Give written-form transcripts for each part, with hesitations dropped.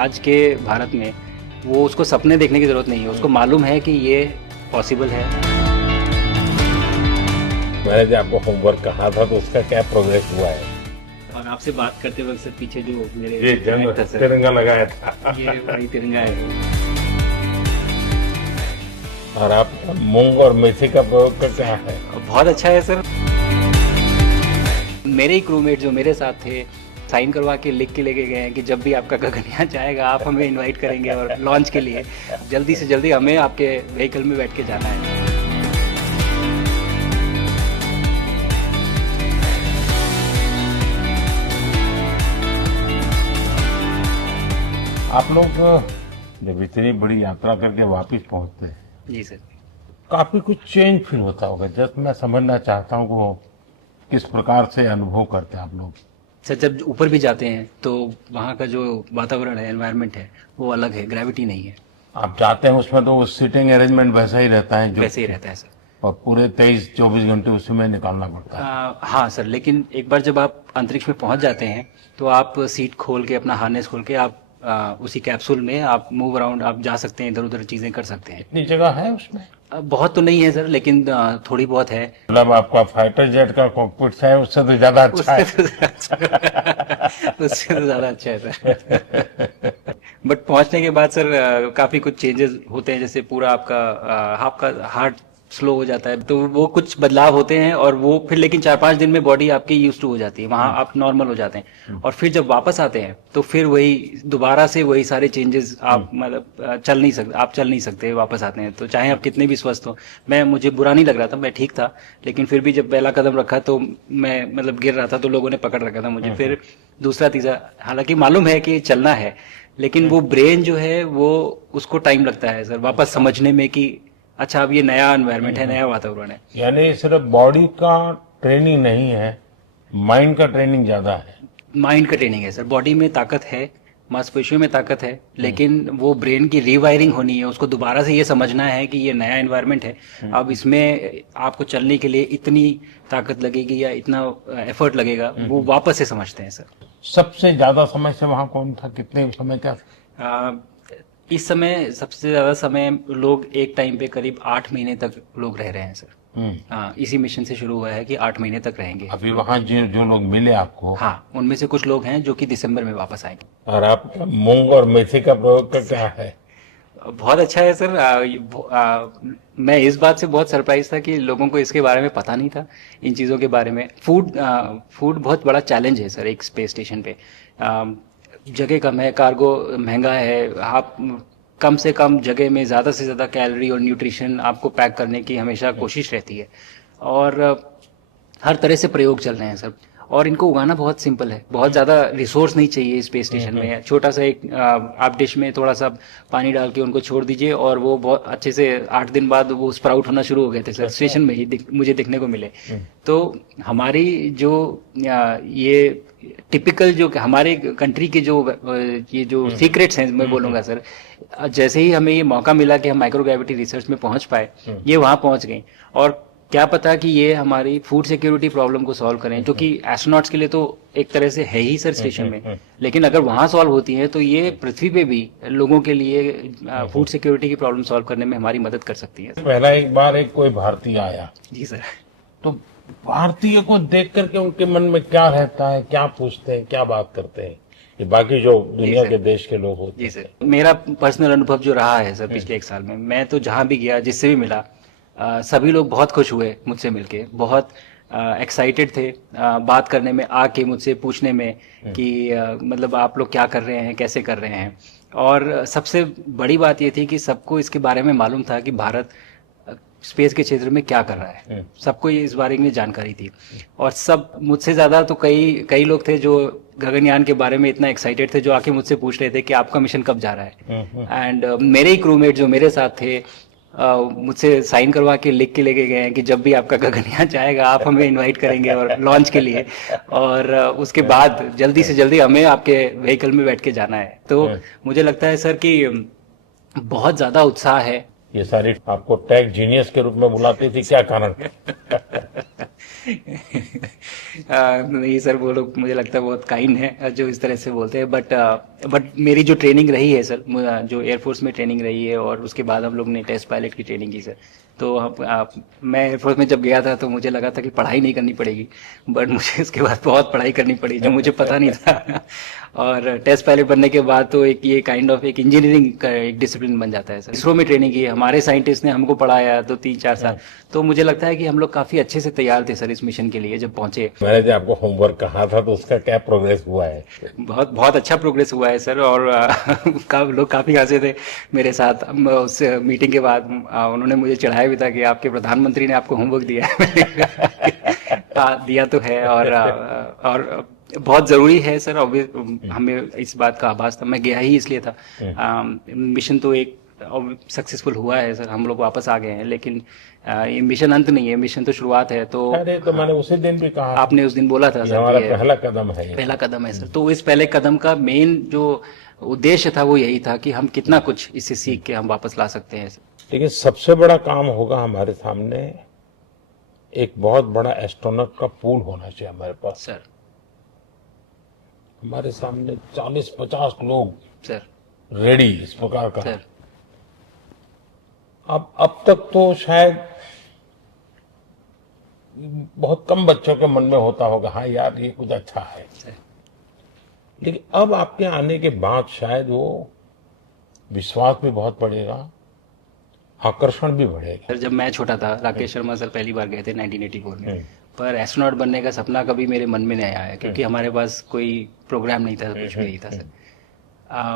आज के भारत में वो उसको सपने देखने की ज़रूरत नहीं है, उसको मालूम है कि ये पॉसिबल है। मैंने जो आपको होमवर्क कहा था तो उसका क्या प्रोग्रेस हुआ है? और आपसे बात करते वक्त सर पीछे जो मेरे ये जंग था सर, तिरंगा लगाया था ये वही तिरंगा है। और आप मूंग और मेथी का प्रयोग का क्या है? बहुत अच्छा है सर। मेरे ही क्रूमेट जो मेरे साथ थे साइन करवा के लिख के लेके गए हैं कि जब भी आपका गगनयान जाएगा आप हमें इनवाइट करेंगे और लॉन्च के लिए जल्दी से जल्दी हमें आपके व्हीकल में बैठ के जाना है। आप लोग जब इतनी बड़ी यात्रा करके वापस पहुंचते हैं जी सर। काफी कुछ चेंज फील होता होगा। जस्ट मैं समझना चाहता हूँ वो किस प्रकार से अनुभव करते हैं आप लोग? सर जब ऊपर भी जाते हैं तो वहाँ का जो वातावरण है, एनवायरनमेंट है, वो अलग है, ग्रेविटी नहीं है। आप जाते हैं उसमें तो वो सीटिंग अरेंजमेंट वैसा ही रहता है जो वैसे ही रहता है सर। और पूरे 23-24 घंटे उसमें निकालना पड़ता है। हाँ सर, लेकिन एक बार जब आप अंतरिक्ष में पहुंच जाते हैं तो आप सीट खोल के अपना हार्नेस खोल के आप उसी कैप्सूल में आप मूव अराउंड आप जा सकते हैं, इधर उधर चीजें कर सकते हैं। इतनी जगह है उसमें? बहुत तो नहीं है सर, लेकिन थोड़ी बहुत है। मतलब आपका फाइटर जेट का कॉकपिट है उससे तो ज्यादा अच्छा है। उससे तो ज्यादा अच्छा है सर। बट पहुंचने के बाद सर काफी कुछ चेंजेस होते हैं, जैसे पूरा आपका हार्ट स्लो हो जाता है, तो वो कुछ बदलाव होते हैं और वो फिर लेकिन 4-5 दिन में बॉडी आपकी यूज टू हो जाती है, वहाँ आप नॉर्मल हो जाते हैं। और फिर जब वापस आते हैं तो फिर वही दोबारा से वही सारे चेंजेस आप मतलब चल नहीं सकते वापस आते हैं, तो चाहे आप कितने भी स्वस्थ हो। मुझे बुरा नहीं लग रहा था, मैं ठीक था, लेकिन फिर भी जब पहला कदम रखा तो मैं मतलब गिर रहा था तो लोगों ने पकड़ रखा था मुझे। फिर दूसरा तीसरा, हालांकि मालूम है कि चलना है, लेकिन वो ब्रेन जो है वो उसको टाइम लगता है सर वापस समझने में कि अच्छा अब ये नया एनवायरनमेंट है, नया वातावरण है। यानी सिर्फ बॉडी का ट्रेनिंग नहीं है, माइंड का ट्रेनिंग ज्यादा है। माइंड का ट्रेनिंग है सर। बॉडी में ताकत है, मांसपेशियों में ताकत है, लेकिन वो ब्रेन की रीवायरिंग होनी है, उसको दोबारा से ये समझना है कि ये नया एनवायरनमेंट है। अब इसमें आपको चलने के लिए इतनी ताकत लगेगी या इतना एफर्ट लगेगा, वो वापस से समझते हैं सर। सबसे ज्यादा समय से वहां कौन था? कितने समय का? इस समय सबसे ज्यादा समय लोग एक टाइम पे करीब 8 महीने तक लोग रह रहे हैं सर। हाँ, इसी मिशन से शुरू हुआ है कि 8 महीने तक रहेंगे। अभी वहां जो लोग मिले आपको? हाँ, उनमें से कुछ लोग हैं जो कि दिसंबर में वापस आएंगे। और आप मूंग और मेथी का प्रयोग का क्या है? बहुत अच्छा है सर। मैं इस बात से बहुत सरप्राइज था कि लोगों को इसके बारे में पता नहीं था, इन चीज़ों के बारे में। फूड बहुत बड़ा चैलेंज है सर एक स्पेस स्टेशन पे। जगह कम है, कार्गो महंगा है, आप कम से कम जगह में ज़्यादा से ज़्यादा कैलोरी और न्यूट्रिशन आपको पैक करने की हमेशा कोशिश रहती है। और हर तरह से प्रयोग चल रहे हैं सर। और इनको उगाना बहुत सिंपल है, बहुत ज़्यादा रिसोर्स नहीं चाहिए स्पेस स्टेशन में। छोटा सा एक आप डिश में थोड़ा सा पानी डाल के उनको छोड़ दीजिए और वो बहुत अच्छे से 8 दिन बाद वो स्प्राउट होना शुरू हो गए थे सर, स्टेशन में ही मुझे देखने को मिले। तो हमारी जो ये टिपिकल जो हमारे कंट्री के जो ये जो सीक्रेट्स हैं मैं बोलूँगा सर, जैसे ही हमें ये मौका मिला कि हम माइक्रोग्रेविटी रिसर्च में पहुंच पाए, ये वहाँ पहुंच गए। और क्या पता कि ये हमारी फूड सिक्योरिटी प्रॉब्लम को सॉल्व करें, जो कि एस्ट्रोनॉट्स के लिए तो एक तरह से है ही सर स्टेशन में, लेकिन अगर वहाँ सॉल्व होती है तो ये पृथ्वी पे भी लोगों के लिए फूड सिक्योरिटी की प्रॉब्लम सॉल्व करने में हमारी मदद कर सकती है। पहला एक बार एक कोई भारतीय आया जी सर। तो भारतीय को देख करके उनके मन में क्या रहता है, क्या पूछते हैं, क्या बात करते हैं, ये बाकी जो दुनिया के देश के लोग होते हैं? जी सर, मेरा पर्सनल अनुभव जो रहा है सर पिछले 1 साल में, मैं तो जहाँ भी गया जिससे भी मिला, सभी लोग बहुत खुश हुए मुझसे मिलके, बहुत एक्साइटेड थे बात करने में, आके मुझसे पूछने में कि मतलब आप लोग क्या कर रहे हैं, कैसे कर रहे हैं। और सबसे बड़ी बात ये थी कि सबको इसके बारे में मालूम था कि भारत स्पेस के क्षेत्र में क्या कर रहा है, सबको ये इस बारे में जानकारी थी। और सब मुझसे ज़्यादा तो कई लोग थे जो गगनयान के बारे में इतना एक्साइटेड थे, जो आके मुझसे पूछ रहे थे कि आपका मिशन कब जा रहा है। एंड मेरे ही क्रूमेट जो मेरे साथ थे मुझसे साइन करवा के लिख के लेके गए हैं कि जब भी आपका गगनयान जाएगा आप हमें इनवाइट करेंगे और लॉन्च के लिए, और उसके बाद जल्दी से जल्दी हमें आपके व्हीकल में बैठ के जाना है। तो मुझे लगता है सर कि बहुत ज़्यादा उत्साह है। ये सारी आपको टेक जीनियस के रूप में बुलाती थी, क्या कारण? नहीं सर, वो लोग मुझे लगता है बहुत काइंड है जो इस तरह से बोलते हैं, बट मेरी जो ट्रेनिंग रही है सर, जो एयरफोर्स में ट्रेनिंग रही है और उसके बाद हम लोग ने टेस्ट पायलट की ट्रेनिंग की सर। तो मैं एयरफोर्स में जब गया था तो मुझे लगा था कि पढ़ाई नहीं करनी पड़ेगी, बट मुझे इसके बाद बहुत पढ़ाई करनी पड़ी जो मुझे पता नहीं था। और टेस्ट पायलट बनने के बाद तो एक ये काइंड ऑफ एक इंजीनियरिंग का एक डिसिप्लिन बन जाता है सर। इसरो में ट्रेनिंग की, हमारे साइंटिस्ट ने हमको पढ़ाया तो 3-4 साल, तो मुझे लगता है कि हम लोग काफी अच्छे से तैयार थे सर इस मिशन के लिए जब पहुंचे। मैंने जो आपको होमवर्क कहा था तो उसका क्या प्रोग्रेस हुआ है? बहुत बहुत अच्छा प्रोग्रेस हुआ है सर, और लोग काफी हंसे थे मेरे साथ। उस मीटिंग के बाद उन्होंने मुझे चढ़ाया भी था कि आपके प्रधानमंत्री ने आपको होमवर्क दिया है। मैंने कहा, दिया तो है, और बहुत जरूरी है सर। हमें इस बात का आभास था, मैं गया ही इसलिए था। मिशन तो एक सक्सेसफुल हुआ है सर, हम लोग वापस आ गए हैं, लेकिन ये मिशन अंत नहीं है, मिशन तो शुरुआत है। तो अरे तो मैंने उसी दिन भी कहा, आपने उस दिन बोला था ये सर हमारा कि ये पहला कदम है। पहला कदम है सर। तो इस पहले कदम का मेन जो उद्देश्य था वो यही था कि हम कितना कुछ इससे सीख के हम वापस ला सकते हैं सर। लेकिन सबसे बड़ा काम होगा हमारे सामने, एक बहुत बड़ा एस्ट्रोनॉट का पूल होना चाहिए हमारे पास सर। हमारे सामने 40-50 लोग सर। रेडी इस प्रकार का। सर। अब तक तो शायद बहुत कम बच्चों के मन में होता होगा, हाँ यार ये कुछ अच्छा है, सर। लेकिन अब आपके आने के बाद शायद वो विश्वास भी बहुत बढ़ेगा, आकर्षण भी बढ़ेगा। सर जब मैं छोटा था, राकेश शर्मा सर पहली बार गए थे 1984 में, पर एस्ट्रोनॉट बनने का सपना कभी मेरे मन में नहीं आया, क्योंकि हमारे पास कोई प्रोग्राम नहीं था, कुछ भी नहीं था सर।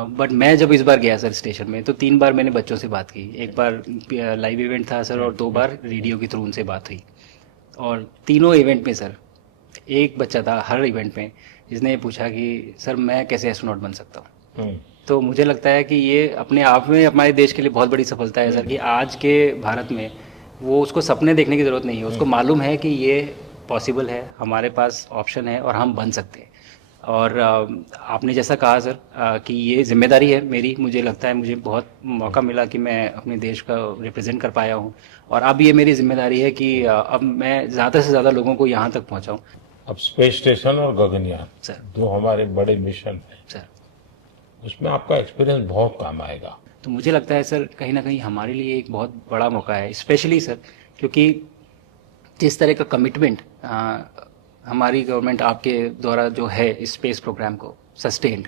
बट मैं जब इस बार गया सर स्टेशन में, तो 3 बार मैंने बच्चों से बात की। एक बार लाइव इवेंट था सर, और 2 बार रेडियो के थ्रू उनसे बात हुई। और तीनों इवेंट में सर एक बच्चा था हर इवेंट में जिसने ये पूछा कि सर मैं कैसे एस्ट्रोनॉट बन सकता हूँ। तो मुझे लगता है कि ये अपने आप में हमारे देश के लिए बहुत बड़ी सफलता है सर, कि आज के भारत में वो उसको सपने देखने की ज़रूरत नहीं है, उसको मालूम है कि ये पॉसिबल है, हमारे पास ऑप्शन है और हम बन सकते हैं। और आपने जैसा कहा सर कि ये जिम्मेदारी है मेरी, मुझे लगता है मुझे बहुत मौका मिला कि मैं अपने देश का रिप्रेजेंट कर पाया हूँ, और अब ये मेरी जिम्मेदारी है कि अब मैं ज़्यादा से ज़्यादा लोगों को यहाँ तक पहुँचाऊँ। अब स्पेस स्टेशन और गगनयान सर। जो हमारे बड़े मिशन हैं सर, उसमें आपका एक्सपीरियंस बहुत काम आएगा। तो मुझे लगता है सर कहीं ना कहीं हमारे लिए एक बहुत बड़ा मौका है, स्पेशली सर क्योंकि जिस तरह का कमिटमेंट हमारी गवर्नमेंट आपके द्वारा जो है इस स्पेस प्रोग्राम को sustained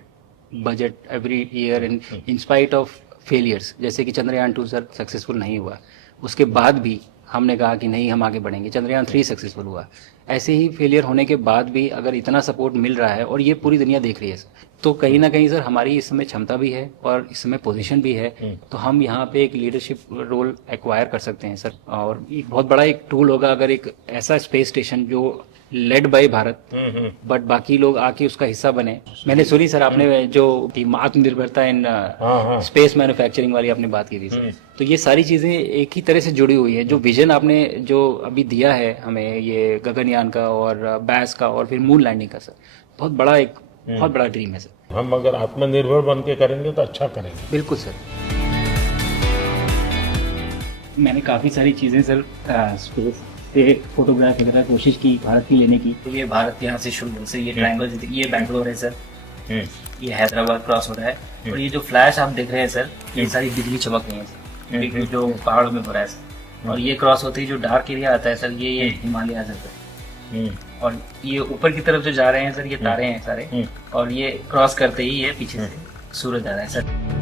budget every year in spite of failures, जैसे कि चंद्रयान 2 सर सक्सेसफुल नहीं हुआ, उसके बाद भी हमने कहा कि नहीं हम आगे बढ़ेंगे, चंद्रयान 3 सक्सेसफुल हुआ। ऐसे ही फेलियर होने के बाद भी अगर इतना सपोर्ट मिल रहा है और ये पूरी दुनिया देख रही है सर, तो कहीं ना कहीं सर हमारी इस समय क्षमता भी है और इस समय पोजीशन भी है, तो हम यहाँ पे एक लीडरशिप रोल एक्वायर कर सकते हैं सर। और एक बहुत बड़ा एक टूल होगा अगर एक ऐसा स्पेस स्टेशन जो लेड बाय भारत बट बाकी लोग आके उसका हिस्सा बने। मैंने सुनी सर आपने जो टीम आत्मनिर्भरता इन स्पेस मैन्युफैक्चरिंग वाली आपने बात की थी सर, तो ये सारी चीजें एक ही तरह से जुड़ी हुई है। जो विजन आपने जो अभी दिया है हमें, ये गगनयान का और बैस का और फिर मून लैंडिंग का सर, बहुत बड़ा ड्रीम है सर। हम अगर आत्मनिर्भर बन के करेंगे तो अच्छा करेंगे। बिल्कुल सर। मैंने काफ़ी सारी चीज़ें सर स्पेस से फोटोग्राफ वगैरह कोशिश की भारत की लेने की। तो ये भारत यहाँ से शुरू से ये ट्रायंगल, ये बैंगलोर है सर, ये हैदराबाद क्रॉस हो रहा है, और ये जो फ्लैश आप देख रहे हैं सर, ये सारी बिजली चमक रही है सर, बिजली जो पहाड़ों में हो रहा है सर। और ये क्रॉस होते ही जो डार्क एरिया आता है सर, ये हिमालय आ जाता है, और ये ऊपर की तरफ जो जा रहे हैं सर, ये तारे हैं सारे, और ये क्रॉस करते ही ये पीछे से सूरज आ रहा है सर।